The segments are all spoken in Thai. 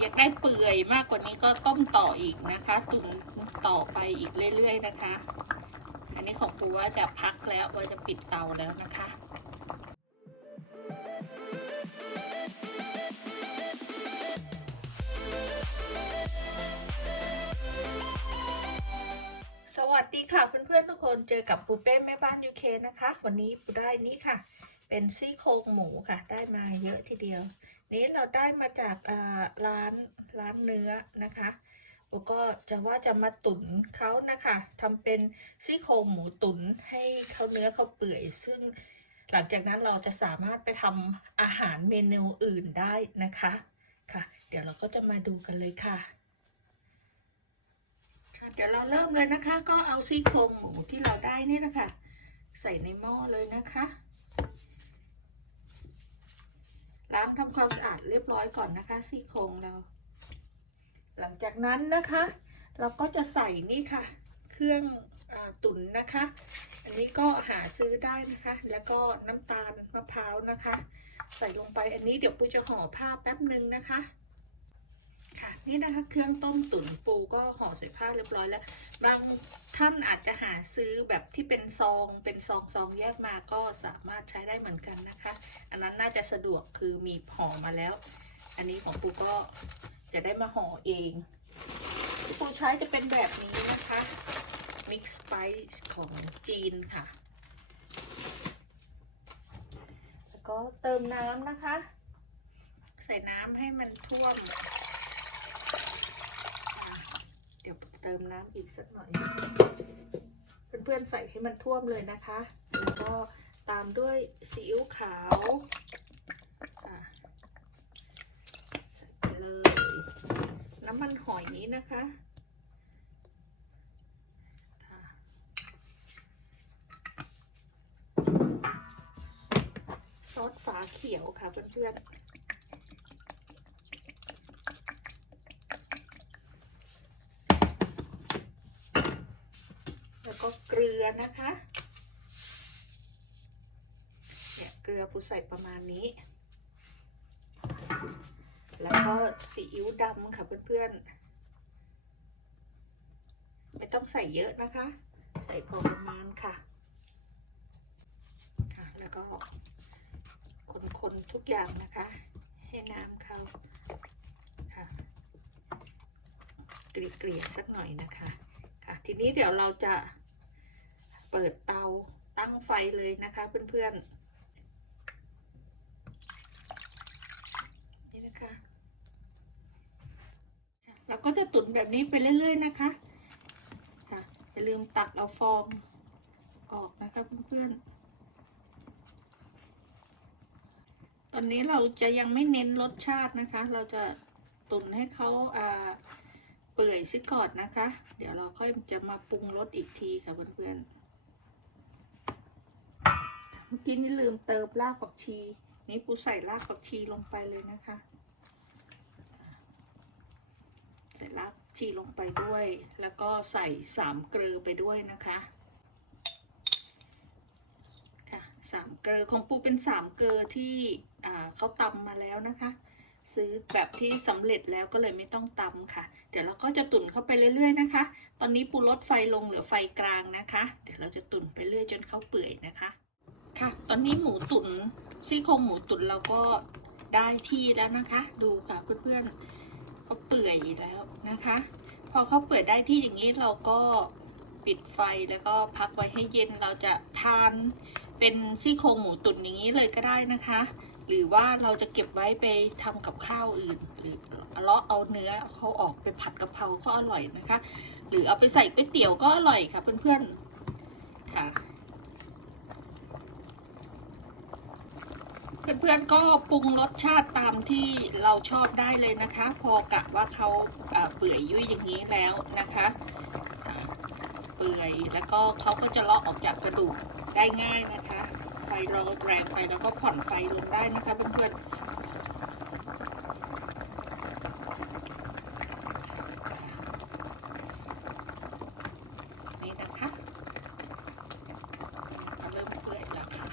อยากได้เปื่อยมากกว่านี้ก็ต้มต่ออีกนะคะ ตุ๋นต่อไปอีกเรื่อย ๆ นะคะ อันนี้ของปูว่าจะพักแล้วว่าจะปิดเตาแล้วนะคะสวัสดีค่ะเพื่อนๆทุกคนเจอกับปูเป้แม่บ้านยูเคนะคะ วันนี้ปูได้นี้ค่ะ เป็นซี่โครงหมูค่ะ ได้มาเยอะทีเดียว นี้เราได้มาจากร้านร้านเนื้อนะคะปูก็จะว่าจะมาตุ๋นเขานะคะทำเป็นซี่โครงหมูตุ๋นให้เขาเนื้อเขาเปื่อย ซึ่งหลังจากนั้นเราจะสามารถไปทำอาหารเมนูอื่นได้นะคะค่ะ เดี๋ยวเราก็จะมาดูกันเลยค่ะค่ะ เดี๋ยวเราเริ่มเลยนะคะ ก็เอาซี่โครงหมูที่เราได้นี่นะคะ ใส่ในหม้อเลยนะคะ ล้างทำความสะอาดเรียบร้อยก่อนนะคะซี่โครงเรา หลังจากนั้นนะคะ เราก็จะใส่นี่ค่ะ เครื่องอตุ๋นนะคะ อันนี้ก็หาซื้อได้นะคะ แล้วก็น้ำตาลมะพร้าวนะคะ ใส่ลงไปอันนี้เดี๋ยวปูจะห่อผ้าแป๊บหนึ่งนะคะ ค่ะนี่นะคะเครื่องต้มตุ๋นปูก็ห่อใส่ผ้าเรียบร้อยแล้ว บางท่านอาจจะหาซื้อแบบที่เป็นซอง เป็นซองซองแยกมาก็สามารถใช้ได้เหมือนกันนะคะ อันนั้นน่าจะสะดวกคือมีห่อมาแล้ว อันนี้ของปูก็จะได้มาห่อเองปูใช้จะเป็นแบบนี้นะคะ Mix Spice ของจีนค่ะ แล้วก็เติมน้ำนะคะ ใส่น้ำให้มันท่วม เดี๋ยวเติมน้ำอีกสักหน่อย เพื่อนๆใส่ให้มันท่วมเลยนะคะแล้วก็ตามด้วยซีอิ๊วขาวใส่ไปเลย น้ำมันหอยนี้นะคะค่ะซอสฝาเขียวค่ะเพื่อนๆ แล้ว ก็เกลือนะคะเนี่ยเกลือปูใส่ประมาณนี้ แล้วก็ซีอิ๊วดำค่ะเพื่อนๆ ไม่ต้องใส่เยอะนะคะ ใส่พอประมาณค่ะค่ะ แล้วก็คนๆทุกอย่างนะคะ ให้น้ำเขาค่ะเกลี่ยๆสักหน่อยนะคะค่ะ ทีนี้เดี๋ยวเราจะ เปิดเตาตั้งไฟเลยนะคะเพื่อนๆ นี่นะคะ เราก็จะตุ๋นแบบนี้ไปเรื่อยๆนะคะค่ะอย่าลืมตักเอาฟองออกนะคะเพื่อนๆตอนนี้เราจะยังไม่เน้นรสชาตินะคะ เราจะตุ๋นให้เขาอ่าเปื่อยซิก่อนนะคะ เดี๋ยวเราค่อยจะมาปรุงรสอีกทีค่ะเพื่อนๆ เมื่อกี้นี่ลืมเติมรากผักชี นี่ปูใส่รากผักชีลงไปเลยนะคะ ใส่รากชีลงไปด้วย แล้วก็ใส่สามเกลือไปด้วยนะคะค่ะสามเกลือของปูเป็นสามเกลือที่เขาตำมาแล้วนะคะ ซื้อแบบที่สำเร็จแล้วก็เลยไม่ต้องตำค่ะ เดี๋ยวเราก็จะตุ๋นเข้าไปเรื่อยๆนะคะ ตอนนี้ปูลดไฟลงเหลือไฟกลางนะคะ เดี๋ยวเราจะตุ๋นไปเรื่อยจนเขาเปื่อยนะคะ ค่ะ ตอนนี้หมูตุ๋นซี่โครงหมูตุ๋นเราก็ได้ที่แล้วนะคะ ดูค่ะเพื่อนๆเขาเปื่อยแล้วนะคะ พอเขาเปื่อยได้ที่อย่างนี้เราก็ปิดไฟแล้วก็พักไว้ให้เย็นเราจะทานเป็นซี่โครงหมูตุ๋นอย่างนี้เลยก็ได้นะคะ หรือว่าเราจะเก็บไว้ไปทำกับข้าวอื่น หรือเลาะเอาเนื้อเขาออกไปผัดกะเพราก็อร่อยนะคะ หรือเอาไปใส่ก๋วยเตี๋ยวก็อร่อยค่ะเพื่อนๆค่ะ เพื่อนๆก็ปรุงรสชาติตามที่เราชอบได้เลยนะคะ พอกะว่าเขาเปื่อยยุ่ยอย่างนี้แล้วนะคะเปื่อยแล้วก็เขาก็จะเลาะออกจากกระดูกได้ง่ายนะคะ ไฟเราแรงไปแล้วก็ผ่อนไฟลงได้นะคะเพื่อนๆนี่นะคะเอาเริ่มเปื่อยแล้วค่ะ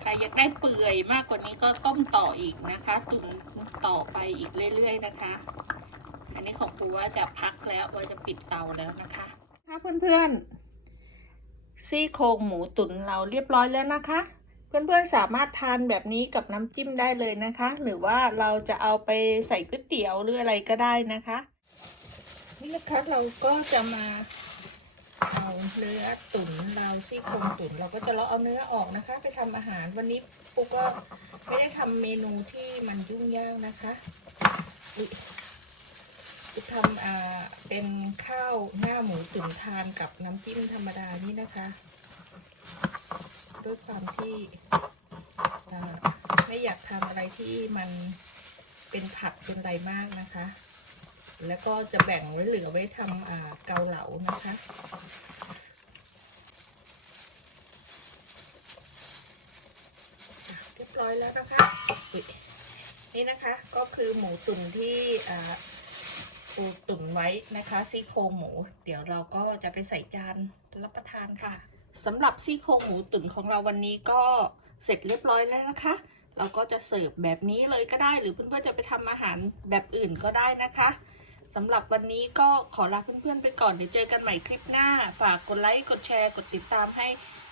ใคร อยากได้เปื่อยมากกว่านี้ก็ต้มต่ออีกนะคะ ตุ๋นต่อไปอีกเรื่อย ๆ นะคะ อันนี้ของปูว่าจะพักแล้วว่าจะปิดเตาแล้วนะคะค่ะเพื่อนๆซี่โครงหมูตุ๋นเราเรียบร้อยแล้วนะคะ เพื่อนๆสามารถทานแบบนี้กับน้ำจิ้มได้เลยนะคะ หรือว่าเราจะเอาไปใส่ก๋วยเตี๋ยวหรืออะไรก็ได้นะคะ นี่นะคะเราก็จะมา เอาเนื้อตุ๋นเราซี่โครงตุ๋นเราก็จะเลาะเอาเนื้อออกนะคะ ไปทำอาหารวันนี้ปุ๊กก็ไม่ได้ทำเมนูที่มันยุ่งยากนะคะอุ๊ยปุ๊กทำอ่าเป็นข้าวหน้าหมูตุ๋นทานกับน้ำจิ้มธรรมดานี่นะคะ ด้วยความที่ไม่อยากทำอะไรที่มันเป็นผัดเป็นไรมากนะคะ แล้วก็จะแบ่งไว้เหลือไว้ทำเกาเหลานะคะ เรียบร้อยแล้วนะคะ นี่นะคะก็คือหมูตุ๋นที่ปูตุ๋นไว้นะคะซี่โครงหมู เดี๋ยวเราก็จะไปใส่จานรับประทานค่ะสำหรับซี่โครงหมูตุ๋นของเราวันนี้ก็เสร็จเรียบร้อยแล้วนะคะเราก็จะเสิร์ฟแบบนี้เลยก็ได้ หรือเพื่อนๆจะไปทำอาหารแบบอื่นก็ได้นะคะ สำหรับวันนี้ก็ขอลาเพื่อนๆไปก่อน เดี๋ยวเจอกันใหม่คลิปหน้า ฝากกดไลค์ กดแชร์ กดติดตามให้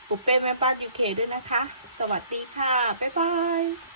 ปุเป้แม่บ้านยูเคด้วยนะคะ สวัสดีค่ะ บ๊ายบาย